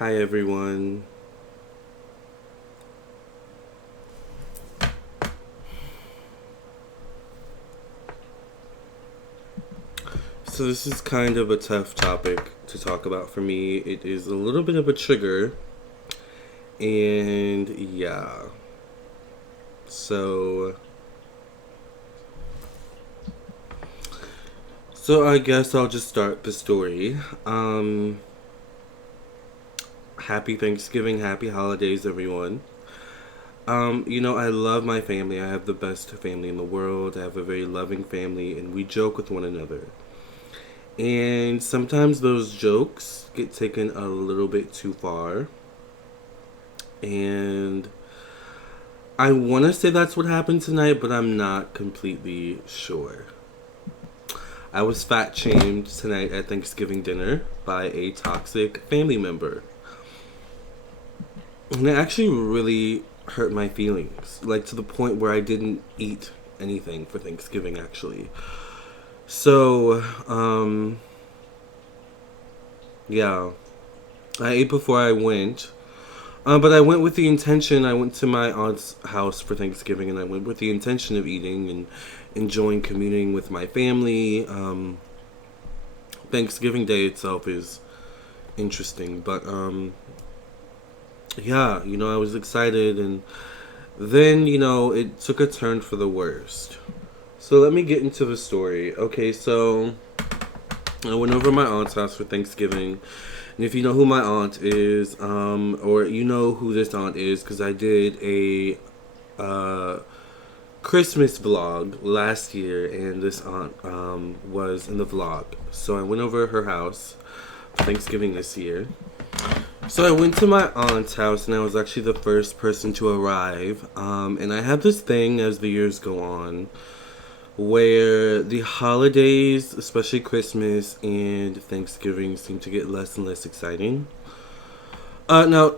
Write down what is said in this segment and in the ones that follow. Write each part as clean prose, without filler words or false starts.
Hi everyone. So this is kind of a tough topic to talk about for me. It is a little bit of a trigger. And yeah. So I guess I'll just start the story. Happy Thanksgiving, happy holidays everyone. I love my family. I have the best family in the world. I have a very loving family and we joke with one another. And sometimes those jokes get taken a little bit too far. And I want to say that's what happened tonight, but I'm not completely sure. I was fat shamed tonight at Thanksgiving dinner by a toxic family member. And it actually really hurt my feelings. Like to the point where I didn't eat anything for Thanksgiving, actually. So, yeah. I ate before I went. But I went with the intention. I went to my aunt's house for Thanksgiving, and I went with the intention of eating and enjoying communing with my family. Thanksgiving Day itself is interesting, but yeah, I was excited, and then it took a turn for the worst. So let me get into the story. Okay, so I went over to my aunt's house for Thanksgiving. And if you know who my aunt is, or you know who this aunt is, because I did a Christmas vlog last year, and this aunt was in the vlog. So I went over her house for Thanksgiving this year. So I went to my aunt's house, and I was actually the first person to arrive. And I have this thing as the years go on where the holidays, especially Christmas and Thanksgiving, seem to get less and less exciting. Now,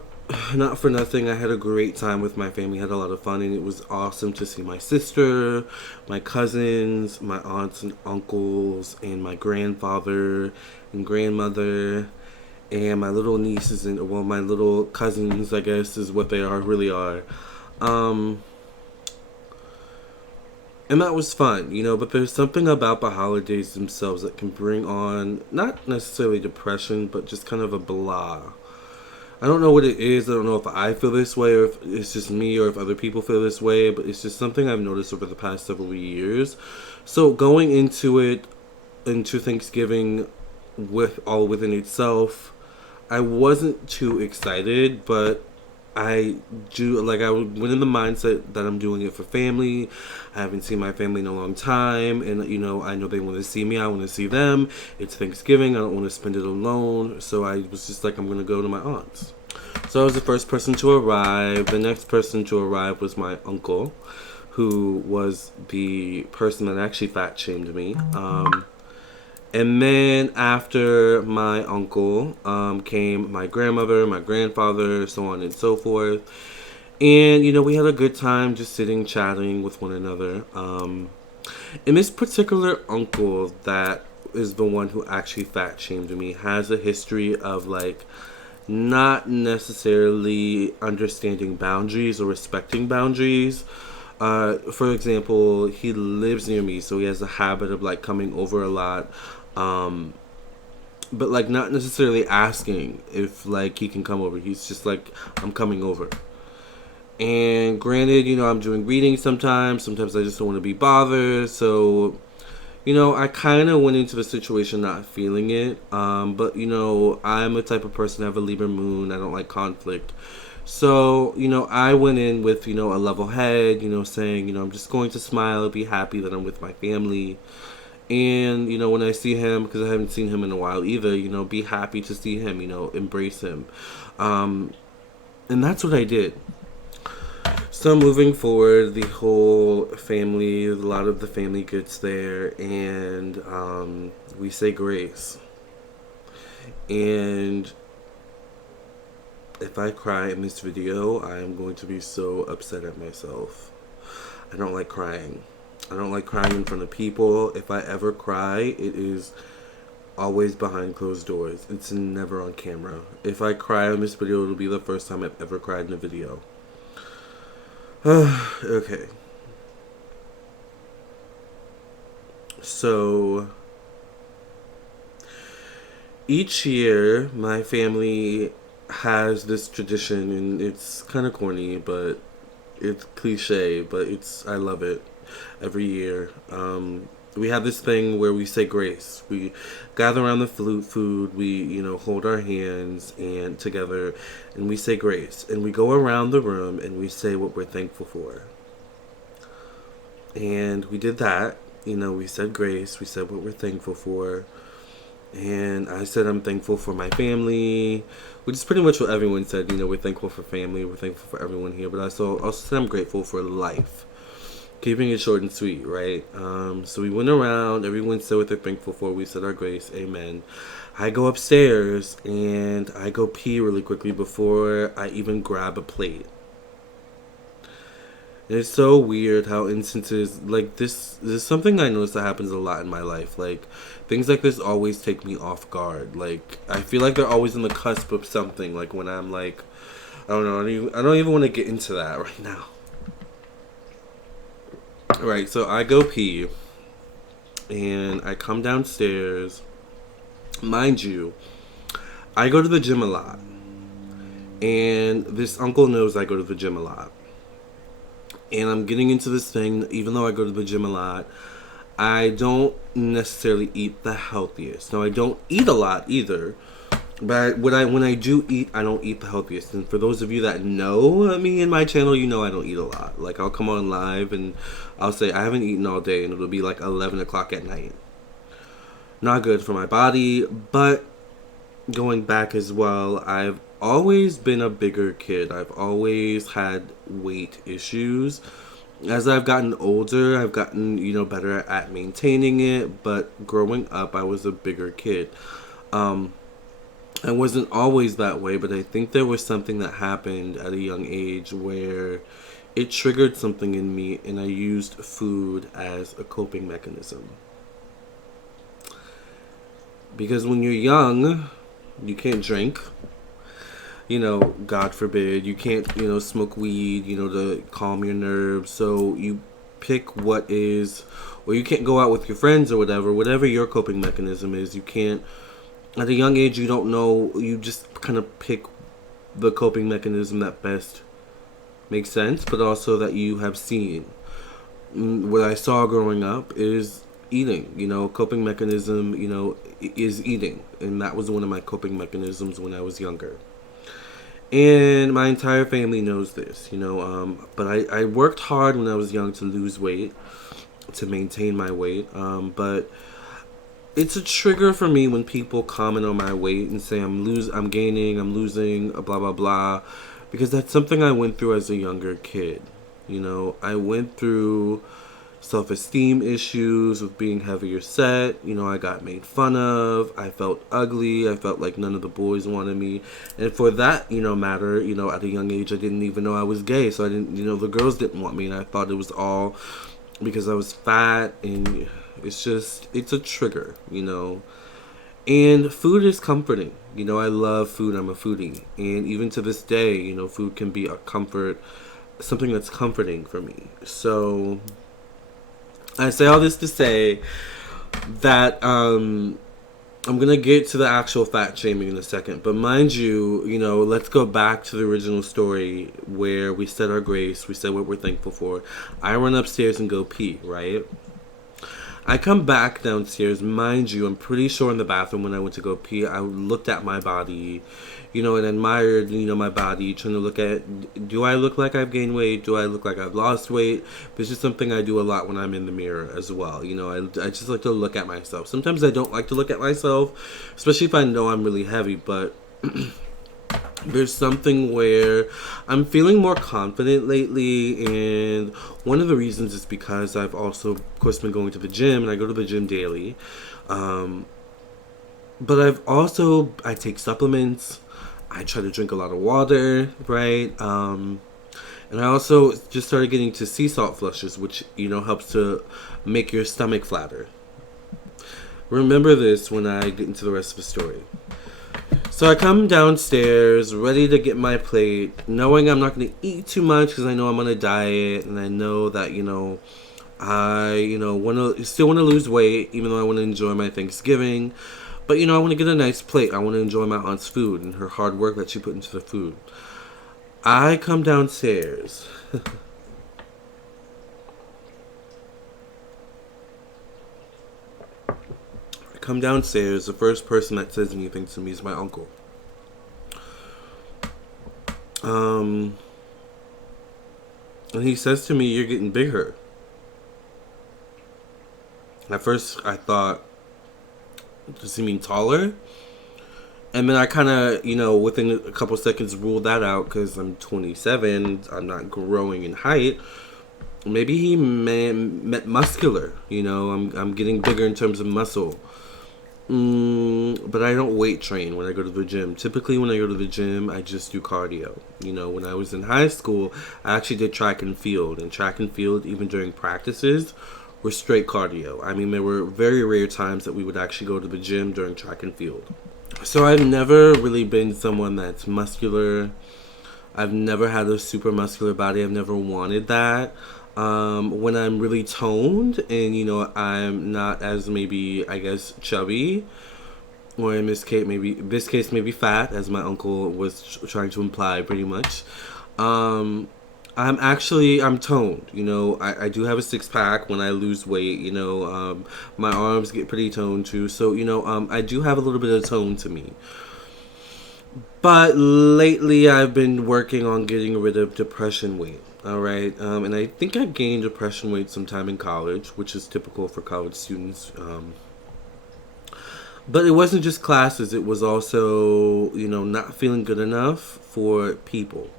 not for nothing, I had a great time with my family, had a lot of fun, and it was awesome to see my sister, my cousins, my aunts and uncles, and my grandfather and grandmother, and my little nieces and, well, my little cousins, I guess, is what they really are. Um, And that was fun, but there's something about the holidays themselves that can bring on not necessarily depression, but just kind of a blah. I don't know what it is. I don't know if I feel this way or if it's just me or if other people feel this way, but it's just something I've noticed over the past several years. So going into Thanksgiving with all within itself, I wasn't too excited, but I I went in the mindset that I'm doing it for family. I haven't seen my family in a long time, and I know they want to see me. I want to see them. It's Thanksgiving. I don't want to spend it alone, so I was just like, I'm gonna go to my aunt's. So I was the first person to arrive. The next person to arrive was my uncle, who was the person that actually fat shamed me. And then after my uncle came my grandmother, my grandfather, so on and so forth. And, we had a good time just sitting, chatting with one another. And this particular uncle that is the one who actually fat shamed me has a history of, like, not necessarily understanding boundaries or respecting boundaries. For example, he lives near me, so he has a habit of, like, coming over a lot. Um, but like not necessarily asking if like he can come over. He's just like, I'm coming over. And granted, I'm doing readings sometimes. Sometimes I just don't want to be bothered. So, I kind of went into the situation not feeling it. But I'm a type of person. I have a Libra moon. I don't like conflict. So, I went in with, a level head, saying, I'm just going to smile, be happy that I'm with my family. And, when I see him, because I haven't seen him in a while either, be happy to see him, embrace him. Um, and that's what I did. So moving forward, the whole family, a lot of the family gets there, and we say grace. And if I cry in this video, I am going to be so upset at myself. I don't like crying. I don't like crying in front of people. If I ever cry, it is always behind closed doors. It's never on camera. If I cry on this video, it'll be the first time I've ever cried in a video. Okay. So, each year, my family has this tradition, and it's kind of corny, but it's cliche, but I love it every year. We have this thing where we say grace. We gather around the food, we, hold our hands and together, and we say grace. And we go around the room and we say what we're thankful for. And we did that. We said grace, we said what we're thankful for. And I said I'm thankful for my family, which is pretty much what everyone said. We're thankful for family, we're thankful for everyone here. But I also said I'm grateful for life. Keeping it short and sweet, right? So we went around, everyone said what they're thankful for. We said our grace, amen. I go upstairs and I go pee really quickly before I even grab a plate. And it's so weird how instances like this is something I notice that happens a lot in my life. Like, things like this always take me off guard. Like, I feel like they're always on the cusp of something. Like, when I'm like, I don't know, I don't even want to get into that right now. Right, so I go pee and I come downstairs. Mind you, I go to the gym a lot. And this uncle knows I go to the gym a lot. And I'm getting into this thing, even though I go to the gym a lot, I don't necessarily eat the healthiest. Now, I don't eat a lot either, but when I do eat, I don't eat the healthiest. And for those of you that know me and my channel, I don't eat a lot. Like, I'll come on live and I'll say I haven't eaten all day, and it'll be like 11 o'clock at night. Not good for my body, but going back as well, I've always been a bigger kid. I've always had weight issues. As I've gotten older, I've gotten, better at maintaining it, but growing up, I was a bigger kid. I wasn't always that way, but I think there was something that happened at a young age where it triggered something in me, and I used food as a coping mechanism. Because when you're young, you can't drink. God forbid. You can't, smoke weed, to calm your nerves. So you pick what is, or you can't go out with your friends or whatever your coping mechanism is. You can't, at a young age, you don't know, you just kind of pick the coping mechanism that best makes sense, but also that you have seen. What I saw growing up is eating, coping mechanism, is eating. And that was one of my coping mechanisms when I was younger. And my entire family knows this, but I worked hard when I was young to lose weight, to maintain my weight. But it's a trigger for me when people comment on my weight and say I'm gaining, I'm losing, blah, blah, blah. Because that's something I went through as a younger kid. I went through self-esteem issues with being heavier set. I got made fun of. I felt ugly. I felt like none of the boys wanted me. And for that, matter, at a young age, I didn't even know I was gay. So I didn't, the girls didn't want me. And I thought it was all because I was fat. And it's a trigger, And food is comforting. I love food. I'm a foodie. And even to this day, food can be a comfort, something that's comforting for me. So I say all this to say that I'm going to get to the actual fat shaming in a second. But mind you, let's go back to the original story where we said our grace, we said what we're thankful for. I run upstairs and go pee, right? I come back downstairs. Mind you, I'm pretty sure in the bathroom when I went to go pee, I looked at my body, and admired, my body, trying to look at, do I look like I've gained weight? Do I look like I've lost weight? This is something I do a lot when I'm in the mirror as well. I just like to look at myself. Sometimes I don't like to look at myself, especially if I know I'm really heavy, but there's something where I'm feeling more confident lately, and one of the reasons is because I've also, of course, been going to the gym, and I go to the gym daily. But I take supplements. I try to drink a lot of water, right? And I also just started getting to sea salt flushes, which, helps to make your stomach flatter. Remember this when I get into the rest of the story. So I come downstairs, ready to get my plate, knowing I'm not going to eat too much because I know I'm on a diet, and I know that, I, still want to lose weight, even though I want to enjoy my Thanksgiving. But, I want to get a nice plate. I want to enjoy my aunt's food and her hard work that she put into the food. I come downstairs. Come downstairs, the first person that says anything to me is my uncle. And he says to me, "You're getting bigger." At first, I thought, does he mean taller? And then I kind of, within a couple seconds ruled that out because I'm 27. I'm not growing in height. Maybe he meant muscular. I'm getting bigger in terms of muscle. But I don't weight train when I go to the gym. Typically, when I go to the gym, I just do cardio. When I was in high school, I actually did track and field. And track and field, even during practices, were straight cardio. I mean, there were very rare times that we would actually go to the gym during track and field. So I've never really been someone that's muscular. I've never had a super muscular body. I've never wanted that. When I'm really toned and, I'm not as maybe, I guess, chubby, or in this case maybe fat, as my uncle was trying to imply pretty much, I'm toned. I do have a six pack when I lose weight. My arms get pretty toned too. So, I do have a little bit of tone to me. But lately I've been working on getting rid of depression weight. All right. And I think I gained depression weight sometime in college, which is typical for college students. But it wasn't just classes. It was also, not feeling good enough for people.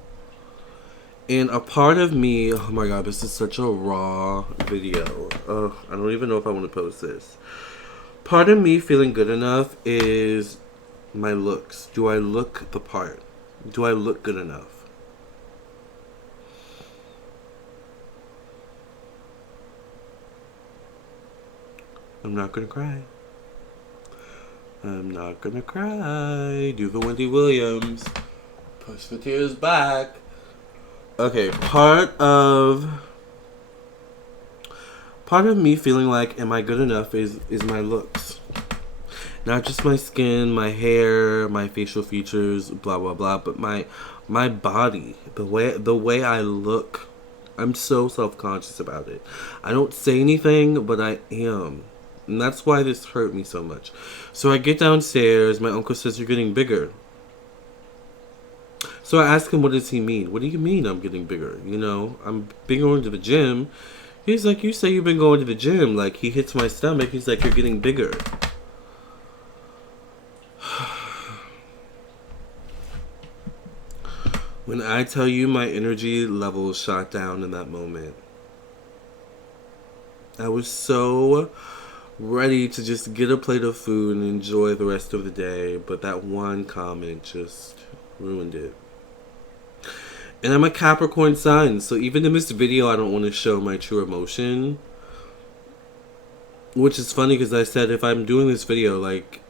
And a part of me, oh my God, this is such a raw video. I don't even know if I want to post this. Part of me feeling good enough is my looks. Do I look the part? Do I look good enough? I'm not gonna cry. I'm not gonna cry. Do the Wendy Williams. Push the tears back. Okay, part of me feeling like, am I good enough is my looks. Not just my skin, my hair, my facial features, blah blah blah, but my body, the way I look. I'm so self-conscious about it. I don't say anything, but I am. And that's why this hurt me so much. So I get downstairs, my uncle says, "You're getting bigger." So I ask him, what does he mean? What do you mean I'm getting bigger? I'm been going to the gym. He's like, "You say you've been going to the gym." Like, he hits my stomach. He's like, "You're getting bigger." When I tell you my energy level shot down in that moment, I was so ready to just get a plate of food and enjoy the rest of the day, but that one comment just ruined it. And I'm a Capricorn sun, so even in this video, I don't want to show my true emotion. Which is funny because I said if I'm doing this video, like,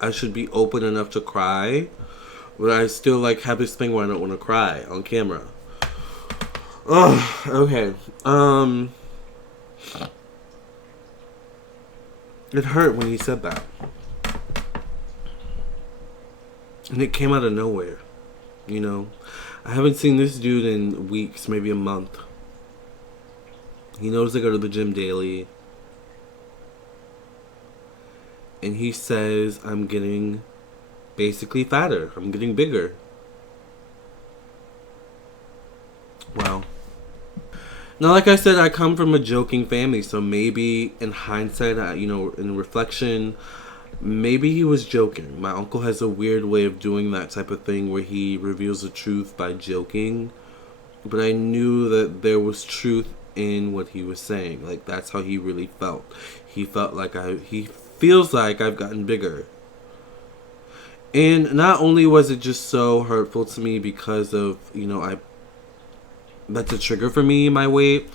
I should be open enough to cry. But I still, have this thing where I don't want to cry on camera. Oh, okay. It hurt when he said that. And it came out of nowhere. I haven't seen this dude in weeks, maybe a month. He knows I go to the gym daily. And he says I'm getting basically fatter. I'm getting bigger. Wow. Now, like I said, I come from a joking family, so maybe in hindsight, in reflection, maybe he was joking. My uncle has a weird way of doing that type of thing where he reveals the truth by joking. But I knew that there was truth in what he was saying. Like, that's how he really felt. He felt like he feels like I've gotten bigger. And not only was it just so hurtful to me because of, that's a trigger for me, my weight.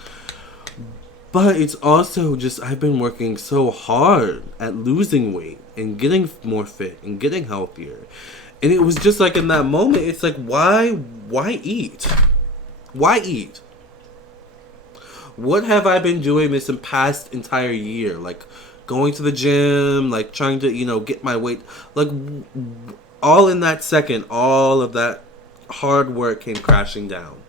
But it's also just I've been working so hard at losing weight and getting more fit and getting healthier. And it was just like in that moment, it's like, why eat? Why eat? What have I been doing this past entire year? Like going to the gym, like trying to, get my weight. Like all in that second, all of that hard work came crashing down.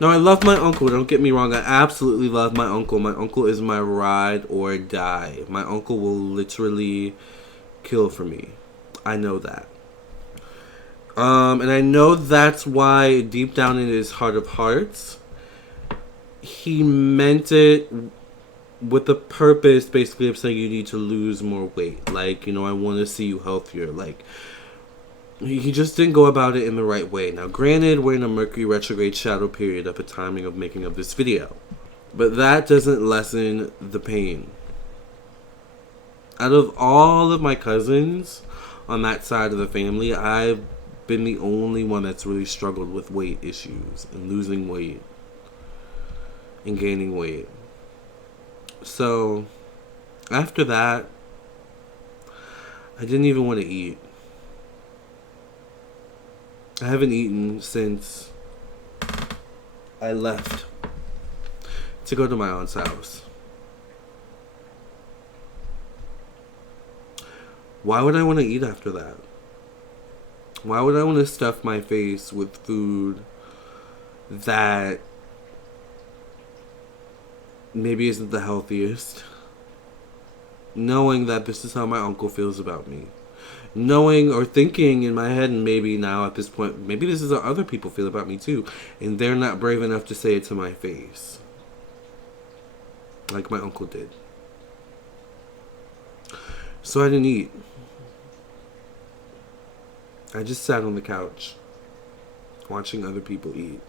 Now, I love my uncle. Don't get me wrong. I absolutely love my uncle. My uncle is my ride or die. My uncle will literally kill for me. I know that. And I know that's why deep down in his heart of hearts, he meant it with the purpose basically of saying you need to lose more weight. Like, I want to see you healthier. Like, he just didn't go about it in the right way. Now, granted, we're in a Mercury retrograde shadow period at the timing of making of this video. But that doesn't lessen the pain. Out of all of my cousins on that side of the family, I've been the only one that's really struggled with weight issues and losing weight and gaining weight. So, after that, I didn't even want to eat. I haven't eaten since I left to go to my aunt's house. Why would I want to eat after that? Why would I want to stuff my face with food that maybe isn't the healthiest? Knowing that this is how my uncle feels about me. Knowing or thinking in my head, and maybe now at this point, maybe this is how other people feel about me too, and they're not brave enough to say it to my face, like my uncle did. So I didn't eat. I just sat on the couch, watching other people eat.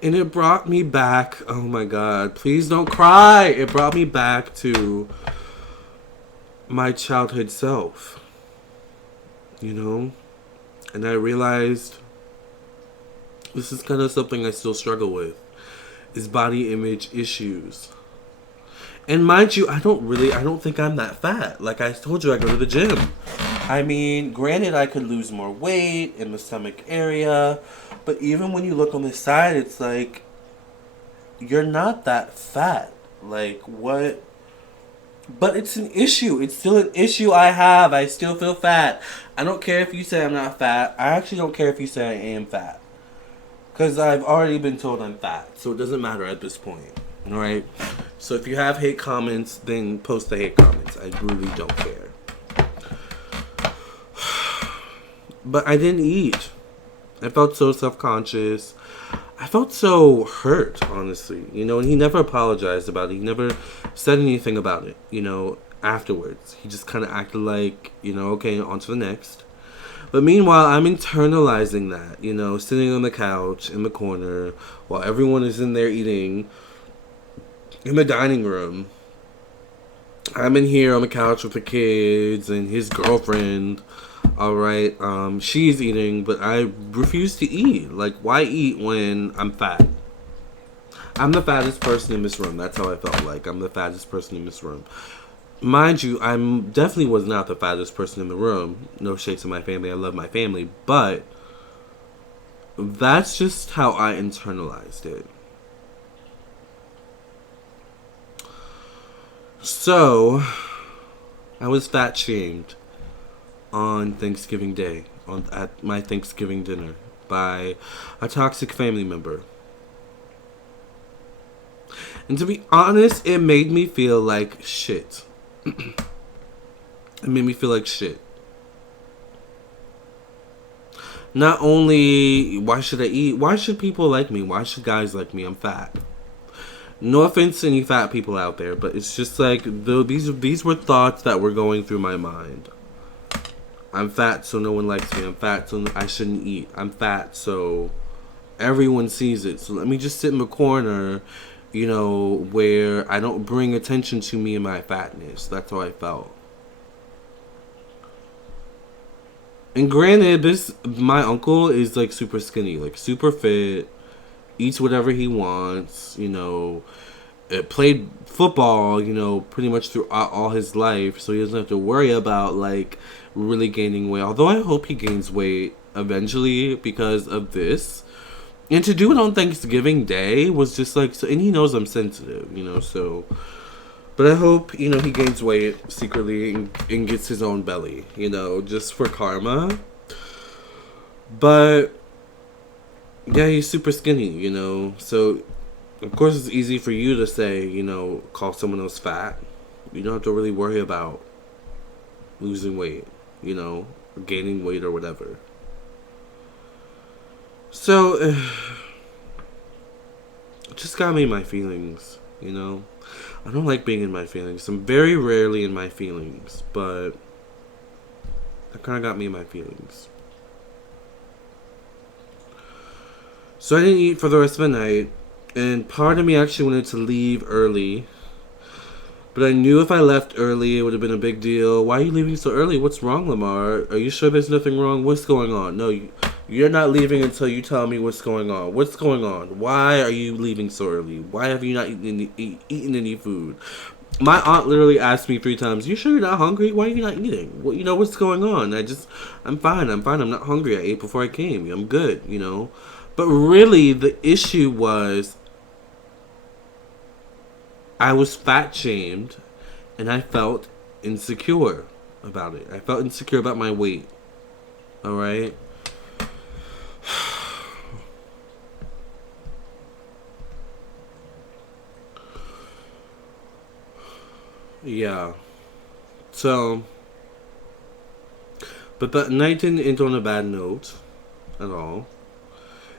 And it brought me back, oh my God, please don't cry. It brought me back to my childhood self, and I realized this is kind of something I still struggle with, is body image issues. And mind you, I don't think I'm that fat. Like I told you, I go to the gym. I mean, granted, I could lose more weight in the stomach area, but even when you look on the side, it's like, you're not that fat. Like, what? But it's an issue. It's still an issue I have. I still feel fat. I don't care if you say I'm not fat. I actually don't care if you say I am fat. Because I've already been told I'm fat. So it doesn't matter at this point. Alright? So if you have hate comments, then post the hate comments. I really don't care. But I didn't eat. I felt so self-conscious. I felt so hurt, honestly, and he never apologized about it. He never said anything about it, afterwards. He just kind of acted like, okay, on to the next. But meanwhile, I'm internalizing that, sitting on the couch in the corner while everyone is in there eating in the dining room. I'm in here on the couch with the kids and his girlfriend. Alright, she's eating, but I refuse to eat. Like, why eat when I'm fat? I'm the fattest person in this room. That's how I felt like. I'm the fattest person in this room. Mind you, I definitely was not the fattest person in the room. No shade to my family. I love my family. But that's just how I internalized it. So, I was fat shamed on Thanksgiving Day, at my Thanksgiving dinner, by a toxic family member. And to be honest, it made me feel like shit. It made me feel like shit. Not only, why should I eat? Why should people like me? Why should guys like me? I'm fat. No offense to any fat people out there, but it's just like, these were thoughts that were going through my mind. I'm fat, so no one likes me. I'm fat, so I shouldn't eat. I'm fat, so everyone sees it. So let me just sit in the corner, where I don't bring attention to me and my fatness. That's how I felt. And granted, my uncle is like super skinny, like super fit, eats whatever he wants, played football, pretty much throughout all his life, so he doesn't have to worry about like really gaining weight. Although I hope he gains weight eventually because of this. And to do it on Thanksgiving Day was just like, so, and he knows I'm sensitive, so. But I hope, he gains weight secretly and gets his own belly, just for karma. But, yeah, he's super skinny, so, of course it's easy for you to say, call someone else fat. You don't have to really worry about losing weight, or gaining weight or whatever. So, it just got me in my feelings, I don't like being in my feelings. I'm very rarely in my feelings, but that kind of got me in my feelings. So I didn't eat for the rest of the night, and part of me actually wanted to leave early. But I knew if I left early, it would have been a big deal. Why are you leaving so early? What's wrong, LAMARR? Are you sure there's nothing wrong? What's going on? No, you're not leaving until you tell me what's going on. What's going on? Why are you leaving so early? Why have you not eaten any food? My aunt literally asked me 3 times, you sure you're not hungry? Why are you not eating? Well, what's going on? I'm fine. I'm not hungry. I ate before I came. I'm good, But really, the issue was I was fat shamed, and I felt insecure about it. I felt insecure about my weight. Alright? Yeah. So, but the night didn't end on a bad note at all.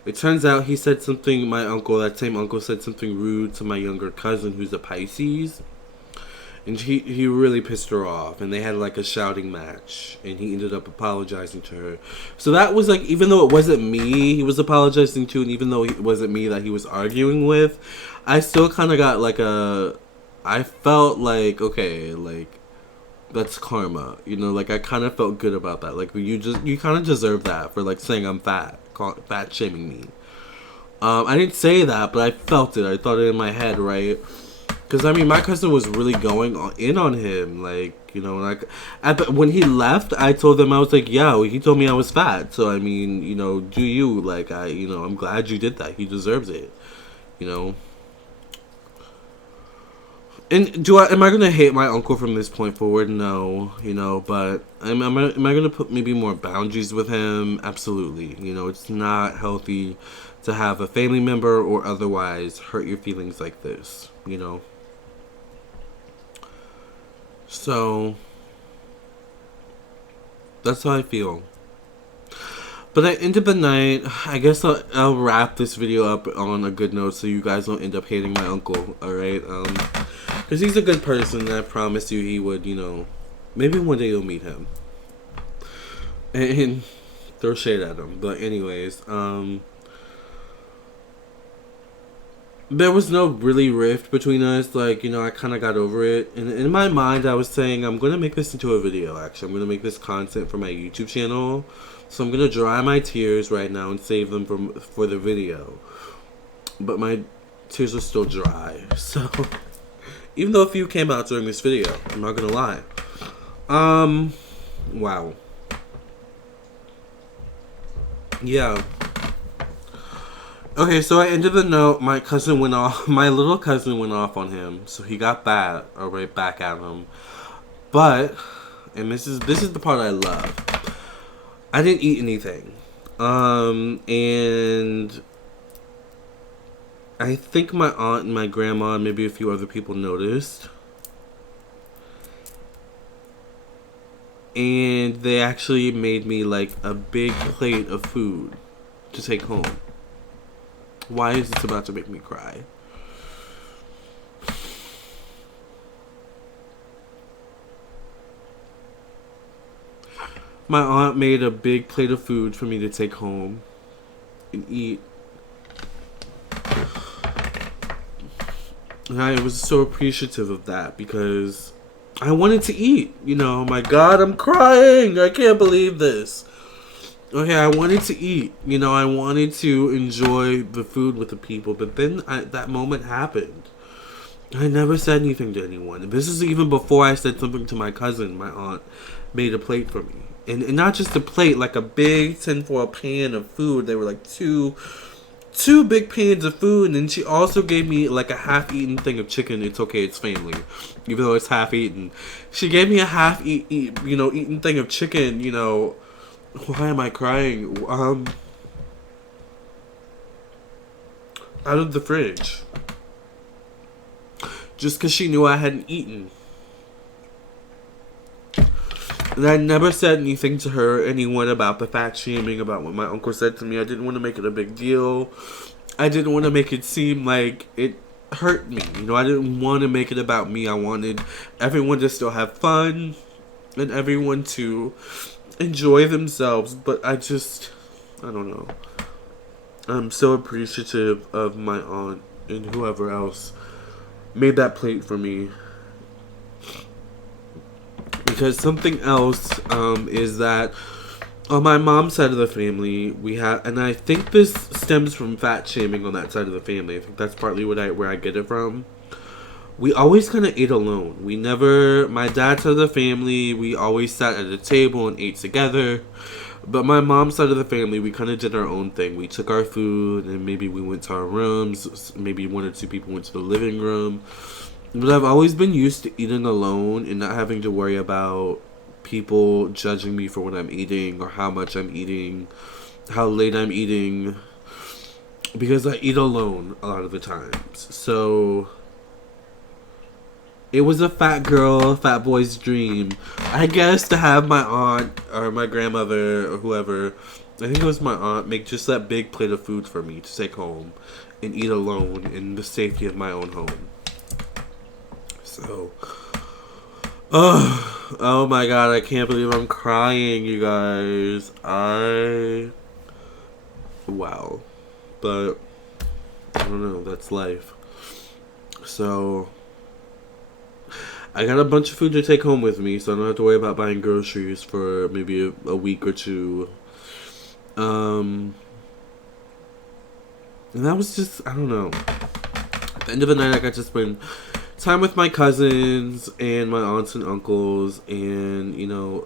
It turns out he said something, that same uncle said something rude to my younger cousin who's a Pisces. And he really pissed her off. And they had like a shouting match. And he ended up apologizing to her. So that was like, even though it wasn't me he was apologizing to, and even though it wasn't me that he was arguing with, I still kind of got like I felt like, okay, like, that's karma, like I kind of felt good about that. Like you kind of deserve that for like saying I'm fat shaming me. I didn't say that, but I felt it. I thought it in my head, right? Because I mean, my cousin was really going in on him, like when he left, I told him, I was like, yeah, he told me I was fat, so I mean, do you, like, I'm glad you did that. He deserves it, And am I gonna hate my uncle from this point forward? No, but am I gonna put maybe more boundaries with him? Absolutely. It's not healthy to have a family member or otherwise hurt your feelings like this. So that's how I feel. But at the end of the night, I guess I'll wrap this video up on a good note so you guys don't end up hating my uncle, alright? Because he's a good person, and I promise you he would, maybe one day you'll meet him. And throw shade at him. But anyways, there was no really rift between us. Like, I kind of got over it. And in my mind, I was saying, I'm going to make this into a video, actually. I'm going to make this content for my YouTube channel. So I'm going to dry my tears right now and save them for the video. But my tears are still dry. So, even though a few came out during this video, I'm not going to lie. Wow. Yeah. Okay, so I ended the note. My little cousin went off on him, so he got that right back at him. But, and this is the part I love, I didn't eat anything. And I think my aunt and my grandma and maybe a few other people noticed. And they actually made me like a big plate of food to take home. Why is this about to make me cry? My aunt made a big plate of food for me to take home and eat. And I was so appreciative of that because I wanted to eat. My God, I'm crying. I can't believe this. Okay, I wanted to eat. I wanted to enjoy the food with the people. But then that moment happened. I never said anything to anyone. This is even before I said something to my cousin. My aunt made a plate for me. And not just a plate, like a big tinfoil pan of food. They were like two big pans of food, and then she also gave me like a half-eaten thing of chicken. It's okay, it's family, even though it's half-eaten. She gave me a eaten thing of chicken. Why am I crying? Out of the fridge, just because she knew I hadn't eaten. And I never said anything to her, anyone, about the fat shaming, about what my uncle said to me. I didn't want to make it a big deal. I didn't want to make it seem like it hurt me. I didn't want to make it about me. I wanted everyone to still have fun and everyone to enjoy themselves. But I don't know. I'm so appreciative of my aunt and whoever else made that plate for me. Because something else is that on my mom's side of the family, we have, and I think this stems from fat shaming on that side of the family. I think that's partly where I get it from. We always kind of ate alone. We never, my dad's side of the family, we always sat at a table and ate together. But my mom's side of the family, we kind of did our own thing. We took our food and maybe we went to our rooms. Maybe one or two people went to the living room. But I've always been used to eating alone and not having to worry about people judging me for what I'm eating or how much I'm eating, how late I'm eating, because I eat alone a lot of the times. So it was a fat boy's dream, I guess, to have my aunt or my grandmother or whoever, I think it was my aunt, make just that big plate of food for me to take home and eat alone in the safety of my own home. So, oh my god, I can't believe I'm crying, you guys. Wow. But, I don't know, that's life. So, I got a bunch of food to take home with me, so I don't have to worry about buying groceries for maybe a week or two. And that was just, I don't know. At the end of the night, I got to spend time with my cousins and my aunts and uncles, and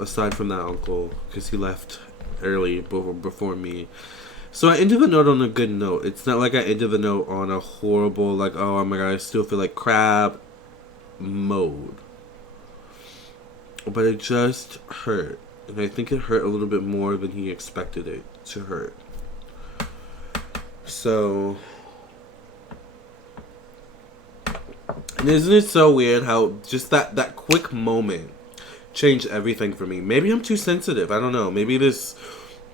aside from that uncle, because he left early before me. So I ended the note on a good note. It's not like I ended the note on a horrible, like, oh my god, I still feel like crap mode. But it just hurt, and I think it hurt a little bit more than he expected it to hurt. So, and isn't it so weird how just that quick moment changed everything for me? Maybe I'm too sensitive. I don't know. Maybe this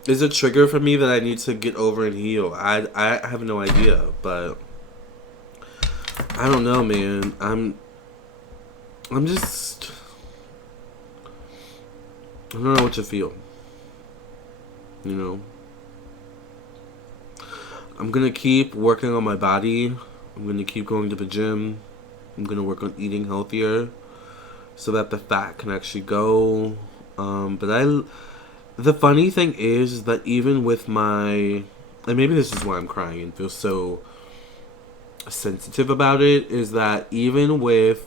is a trigger for me that I need to get over and heal. I have no idea, but I don't know, man. I'm just, I don't know what to feel. I'm gonna keep working on my body. I'm gonna keep going to the gym. I'm gonna work on eating healthier so that the fat can actually go. The funny thing is that even with and maybe this is why I'm crying and feel so sensitive about it, is that even with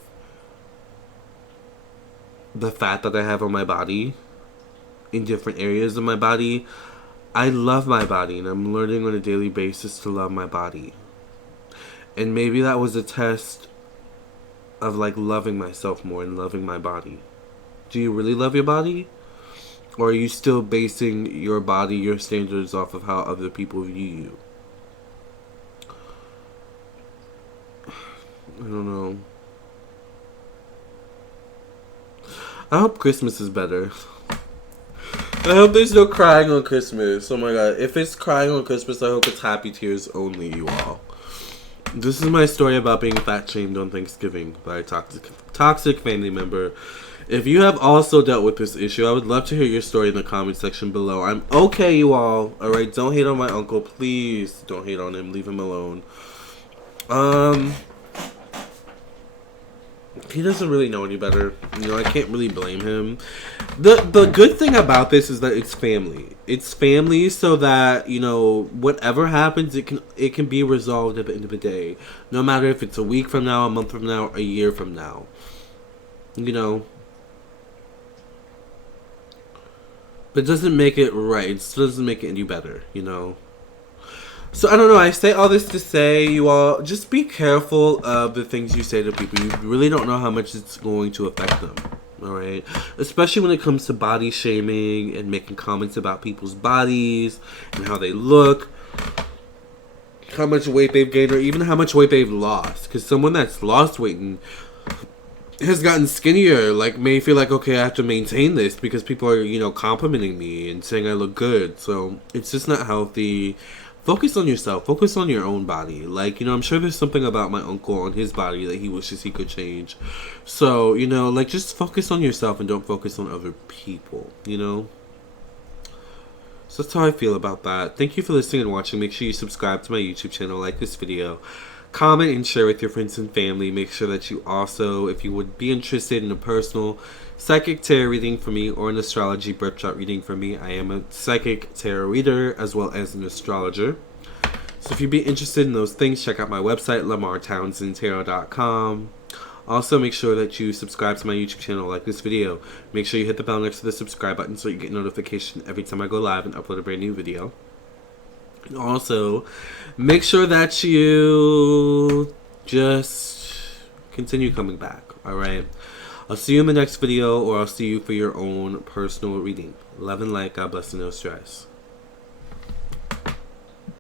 the fat that I have on my body, in different areas of my body, I love my body, and I'm learning on a daily basis to love my body. And maybe that was a test of like loving myself more and loving my body. Do you really love your body? Or are you still basing your body, your standards, off of how other people view you? I don't know. I hope Christmas is better. I hope there's no crying on Christmas. Oh my god. If it's crying on Christmas, I hope it's happy tears only, you all. This is my story about being fat shamed on Thanksgiving by a toxic family member. If you have also dealt with this issue, I would love to hear your story in the comment section below. I'm okay, you all. Alright, don't hate on my uncle. Please don't hate on him. Leave him alone. He doesn't really know any better. I can't really blame him. The good thing about this is that it's family. It's family, so that, you know, whatever happens, it can be resolved at the end of the day. No matter if it's a week from now, a month from now, a year from now. You know. But it doesn't make it right. It still doesn't make it any better, you know. So I don't know. I say all this to say, you all just be careful of the things you say to people. You really don't know how much it's going to affect them. All right, especially when it comes to body shaming and making comments about people's bodies and how they look, how much weight they've gained, or even how much weight they've lost. Because someone that's lost weight and has gotten skinnier, like, may feel like, okay, I have to maintain this because people are, you know, complimenting me and saying I look good. So it's just not healthy. Focus on yourself. Focus on your own body. Like, you know, I'm sure there's something about my uncle on his body that he wishes he could change. So, you know, like, just focus on yourself and don't focus on other people, you know? So that's how I feel about that. Thank you for listening and watching. Make sure you subscribe to my YouTube channel, like this video, comment and share with your friends and family. Make sure that you also, if you would be interested in a personal psychic tarot reading for me or an astrology birth chart reading for me, I am a psychic tarot reader as well as an astrologer. So if you'd be interested in those things, check out my website, LAMARR Also, make sure that you subscribe to my YouTube channel, like this video. Make sure you hit the bell next to the subscribe button so you get notification every time I go live and upload a brand new video. And also, make sure that you just continue coming back, alright? I'll see you in the next video, or I'll see you for your own personal reading. Love and light. God bless and no stress.